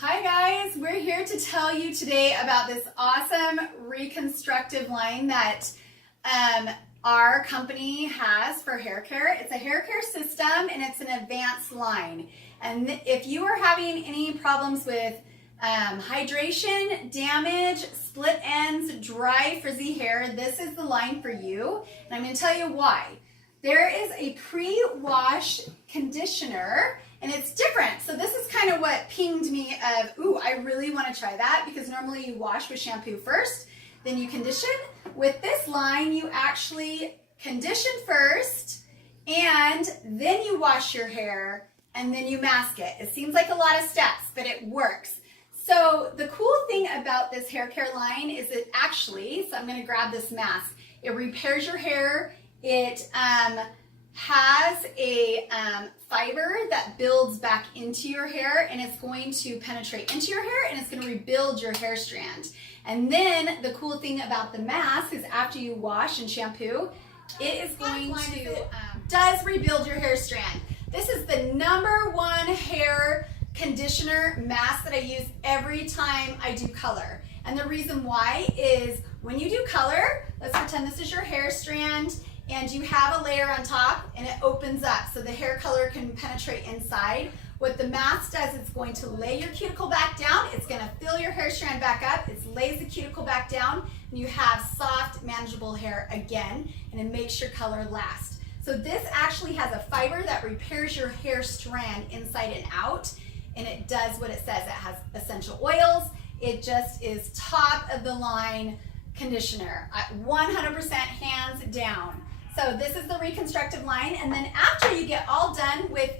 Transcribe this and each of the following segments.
Hi guys, we're here to tell you today about this awesome reconstructive line that our company has for hair care. It's a hair care system and it's an advanced line. And if you are having any problems with hydration, damage, split ends, dry, frizzy hair, this is the line for you. And I'm going to tell you why. There is a pre-wash conditioner and it's different. So this is kind of what pinged me of, ooh, I really want to try that, because normally you wash with shampoo first, then you condition. With this line, you actually condition first and then you wash your hair and then you mask it. It seems like a lot of steps, but it works. So the cool thing about this hair care line is it actually, so I'm going to grab this mask, it repairs your hair. It has a fiber that builds back into your hair, and it's going to penetrate into your hair and it's going to rebuild your hair strand. And then the cool thing about the mask is after you wash and shampoo, it is going to does rebuild your hair strand. This is the #1 hair conditioner mask that I use every time I do color. And the reason why is when you do color, let's pretend this is your hair strand and you have a layer on top and it opens up so the hair color can penetrate inside. What the mask does, it's going to lay your cuticle back down, it's going to fill your hair strand back up, it lays the cuticle back down, and you have soft, manageable hair again, and it makes your color last. So this actually has a fiber that repairs your hair strand inside and out, and it does what it says. It has essential oils. It just is top of the line conditioner, 100% hands down. So this is the reconstructive line, and then after you get all done with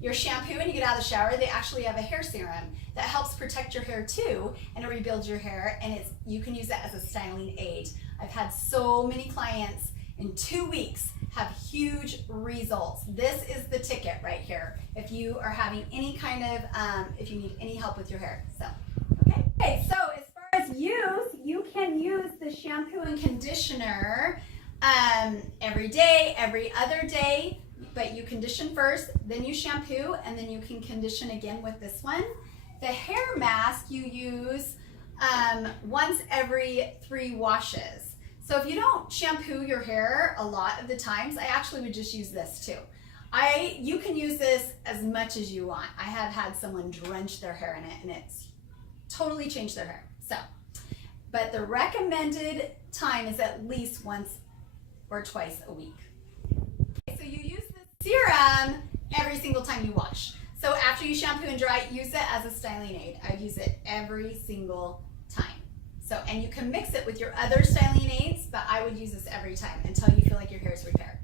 your shampoo and you get out of the shower, they actually have a hair serum that helps protect your hair too, and it rebuilds your hair, and you can use it as a styling aid. I've had so many clients in 2 weeks have huge results. This is the ticket right here if you are having any kind of, if you need any help with your hair. So, okay, so as far as use, you can use the shampoo and conditioner every day, every other day, but you condition first, then you shampoo, and then you can condition again with this one. The hair mask you use once every 3 washes. So if you don't shampoo your hair a lot of the times, I actually would just use this too. You can use this as much as you want. I have had someone drench their hair in it and it's totally changed their hair. So, but the recommended time is at least once or twice a week. Okay, so you use this serum every single time you wash. So after you shampoo and dry, use it as a styling aid. I use it every single time. So, and you can mix it with your other styling aids, but I would use this every time until you feel like your hair is repaired.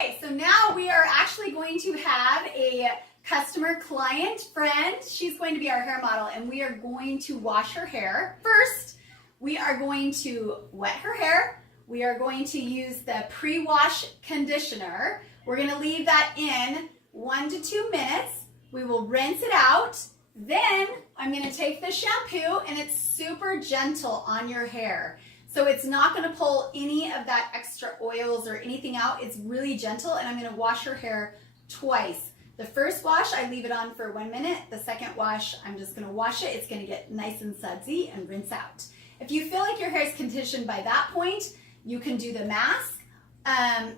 Okay, so now we are actually going to have a customer client friend. She's going to be our hair model, and we are going to wash her hair. First, we are going to wet her hair. We are going to use the pre-wash conditioner. We're going to leave that in 1 to 2 minutes. We will rinse it out. Then I'm going to take the shampoo, and it's super gentle on your hair. So it's not going to pull any of that extra oils or anything out. It's really gentle, and I'm going to wash her hair twice. The first wash, I leave it on for 1 minute. The second wash, I'm just going to wash it. It's going to get nice and sudsy and rinse out. If you feel like your hair is conditioned by that point, you can do the mask.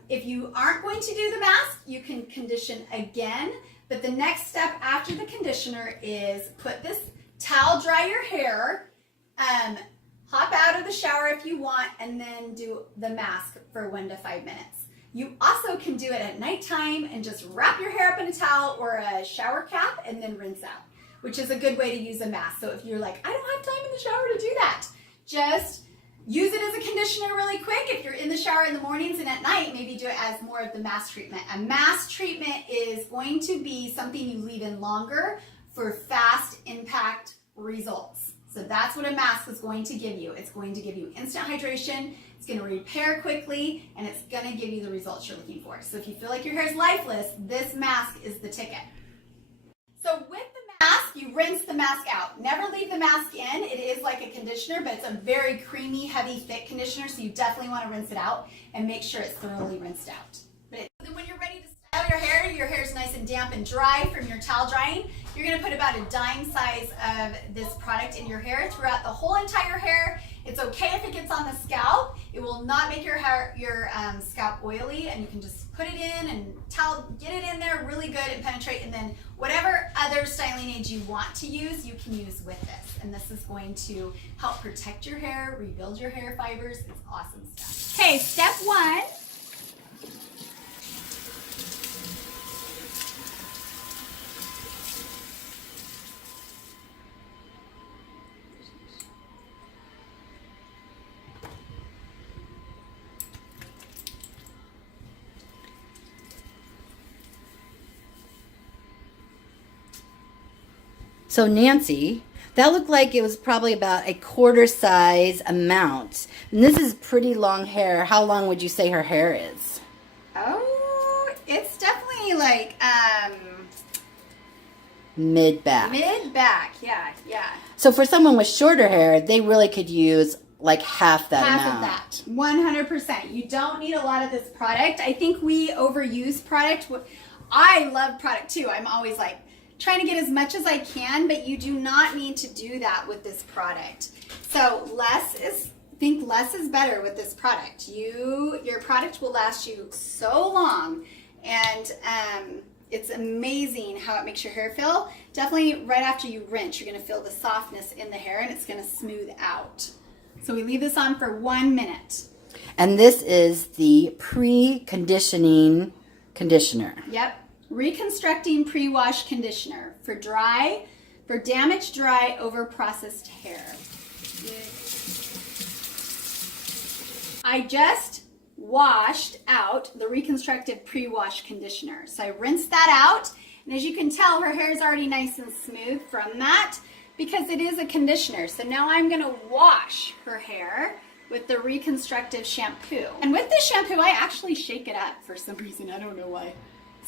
If you aren't going to do the mask, you can condition again. But the next step after the conditioner is put this towel dry your hair, hop out of the shower if you want, and then do the mask for 1 to 5 minutes. You also can do it at nighttime and just wrap your hair up in a towel or a shower cap and then rinse out, which is a good way to use a mask. So if you're like, I don't have time in the shower to do that, just use it as a conditioner really quick. If you're in the shower in the mornings and at night, maybe do it as more of the mask treatment. A mask treatment is going to be something you leave in longer for fast impact results. So that's what a mask is going to give you. It's going to give you instant hydration, it's going to repair quickly, and it's going to give you the results you're looking for. So if you feel like your hair is lifeless, this mask is the ticket. So with the mask, you rinse the mask out. Never leave the mask in. It is like a conditioner, but it's a very creamy, heavy, thick conditioner, so you definitely want to rinse it out and make sure it's thoroughly rinsed out. But then when you're ready to style your hair is nice and damp and dry from your towel drying, You're going to put about a dime size of this product in your hair throughout the whole entire hair. It's okay if it gets on the scalp. It will not make your hair, your scalp oily, and you can just put it in and get it in there really good and penetrate, and then whatever other styling aids you want to use, you can use with this. And this is going to help protect your hair, rebuild your hair fibers. It's awesome stuff. Okay, step 1. So Nancy, that looked like it was probably about a quarter size amount. And this is pretty long hair. How long would you say her hair is? Oh, it's definitely like mid-back. Mid-back, yeah. So for someone with shorter hair, they really could use like half that amount. Half of that, 100%. You don't need a lot of this product. I think we overuse product. I love product too. I'm always like, trying to get as much as I can, but you do not need to do that with this product. So less is better with this product. Your product will last you so long, and it's amazing how it makes your hair feel. Definitely right after you rinse, you're going to feel the softness in the hair, and it's going to smooth out. So we leave this on for 1 minute. And this is the pre-conditioning conditioner. Yep. Reconstructing pre-wash conditioner for damaged, dry, over-processed hair. I just washed out the reconstructive pre-wash conditioner. So I rinsed that out, and as you can tell, her hair is already nice and smooth from that because it is a conditioner. So now I'm going to wash her hair with the reconstructive shampoo. And with this shampoo, I actually shake it up for some reason. I don't know why.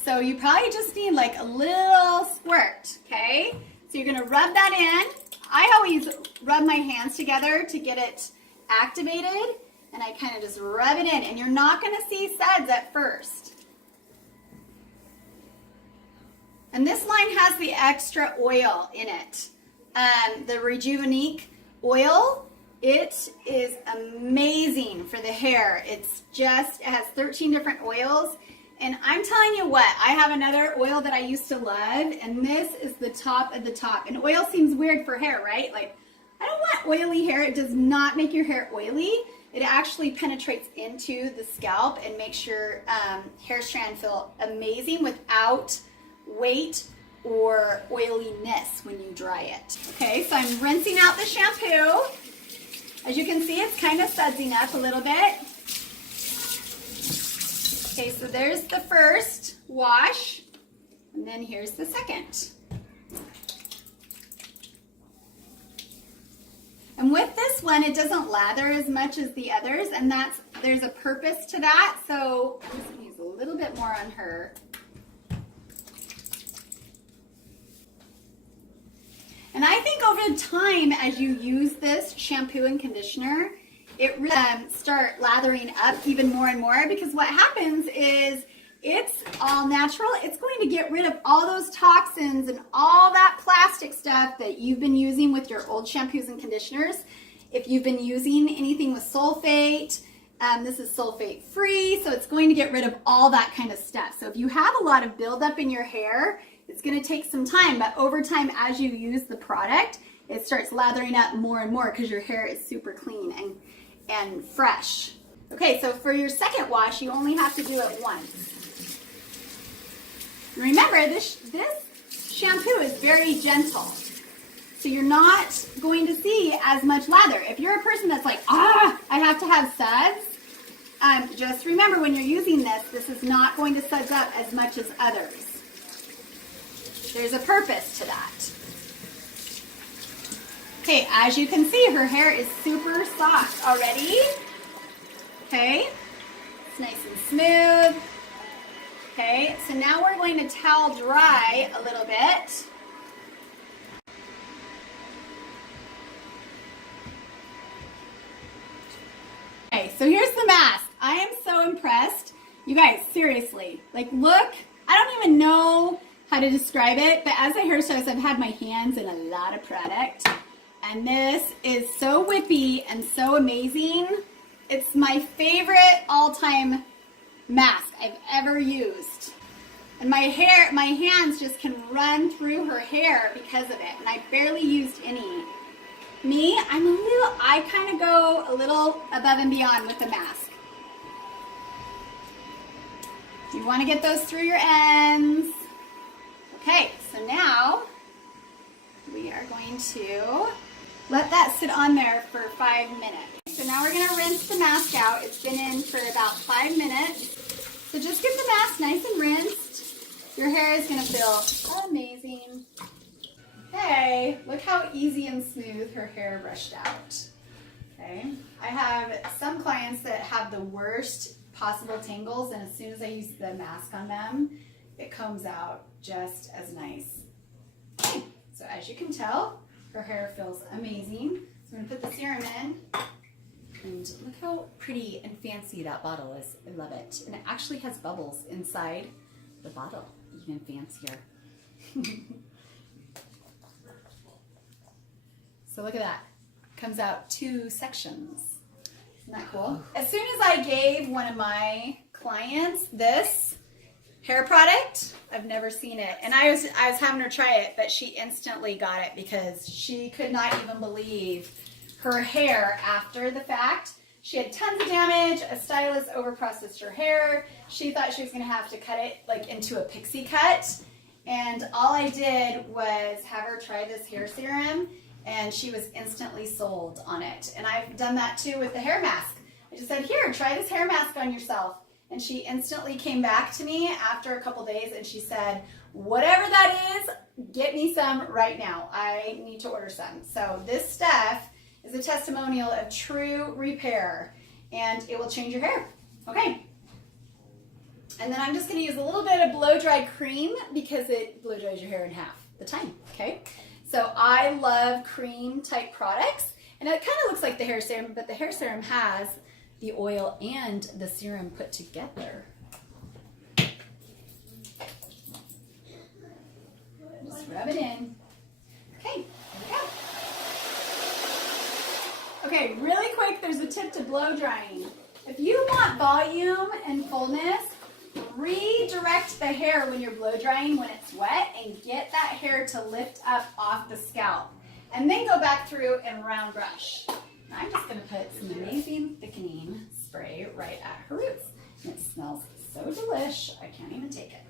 So you probably just need like a little squirt, okay? So you're gonna rub that in. I always rub my hands together to get it activated, and I kind of just rub it in, and you're not gonna see suds at first. And this line has the extra oil in it. The REJUVENIQE oil, it is amazing for the hair. It has 13 different oils. And I'm telling you what, I have another oil that I used to love, and this is the top of the top. And oil seems weird for hair, right? Like, I don't want oily hair. It does not make your hair oily. It actually penetrates into the scalp and makes your hair strand feel amazing without weight or oiliness when you dry it. Okay, so I'm rinsing out the shampoo. As you can see, it's kind of sudsing up a little bit. Okay, so there's the first wash, and then here's the second. And with this one, it doesn't lather as much as the others, and there's a purpose to that. So I'm just gonna use a little bit more on her. And I think over time, as you use this shampoo and conditioner, it really start lathering up even more and more, because what happens is it's all natural. It's going to get rid of all those toxins and all that plastic stuff that you've been using with your old shampoos and conditioners. If you've been using anything with sulfate, this is sulfate free, so it's going to get rid of all that kind of stuff. So if you have a lot of buildup in your hair, it's going to take some time, but over time as you use the product, it starts lathering up more and more because your hair is super clean and fresh. Okay, so for your second wash, you only have to do it once. Remember, this shampoo is very gentle, so you're not going to see as much lather. If you're a person that's like, I have to have suds, just remember when you're using this is not going to suds up as much as others. There's a purpose to that. Okay, as you can see, her hair is super soft already. Okay, it's nice and smooth. Okay, so now we're going to towel dry a little bit. Okay, so here's the mask. I am so impressed. You guys, seriously, like look, I don't even know how how to describe it, but as a hairstylist, I've had my hands in a lot of product, and this is so whippy and so amazing. It's my favorite all-time mask I've ever used. And my hands just can run through her hair because of it, and I barely used any. Me, I kind of go a little above and beyond with the mask. You want to get those through your ends. Okay, so now we are going to let that sit on there for 5 minutes. So now we're going to rinse the mask out. It's been in for about 5 minutes. So just get the mask nice and rinsed. Your hair is going to feel amazing. Okay, look how easy and smooth her hair brushed out. Okay, I have some clients that have the worst possible tangles, and as soon as I use the mask on them, it comes out just as nice. Okay, so as you can tell, her hair feels amazing. So I'm going to put the serum in, and look how pretty and fancy that bottle is. I love it. And it actually has bubbles inside the bottle, even fancier. So look at that. Comes out 2 sections. Isn't that cool? As soon as I gave one of my clients this hair product, I've never seen it. And I was having her try it, but she instantly got it because she could not even believe her hair after the fact. She had tons of damage. A stylist overprocessed her hair. She thought she was going to have to cut it like into a pixie cut. And all I did was have her try this hair serum, and she was instantly sold on it. And I've done that too with the hair mask. I just said, here, try this hair mask on yourself. And she instantly came back to me after a couple days, and she said, whatever that is, get me some right now. I need to order some. So this stuff is a testimonial of true repair, and it will change your hair. Okay. And then I'm just gonna use a little bit of blow dry cream because it blow dries your hair in half the time, okay? So I love cream type products, and it kind of looks like the hair serum, but the hair serum has the oil and the serum put together. Just rub it in. Okay, there we go. Okay, really quick, there's a tip to blow drying. If you want volume and fullness, redirect the hair when you're blow drying when it's wet and get that hair to lift up off the scalp. And then go back through and round brush. Now I'm just going to put some amazing thickening spray right at her roots. And it smells so delish, I can't even take it.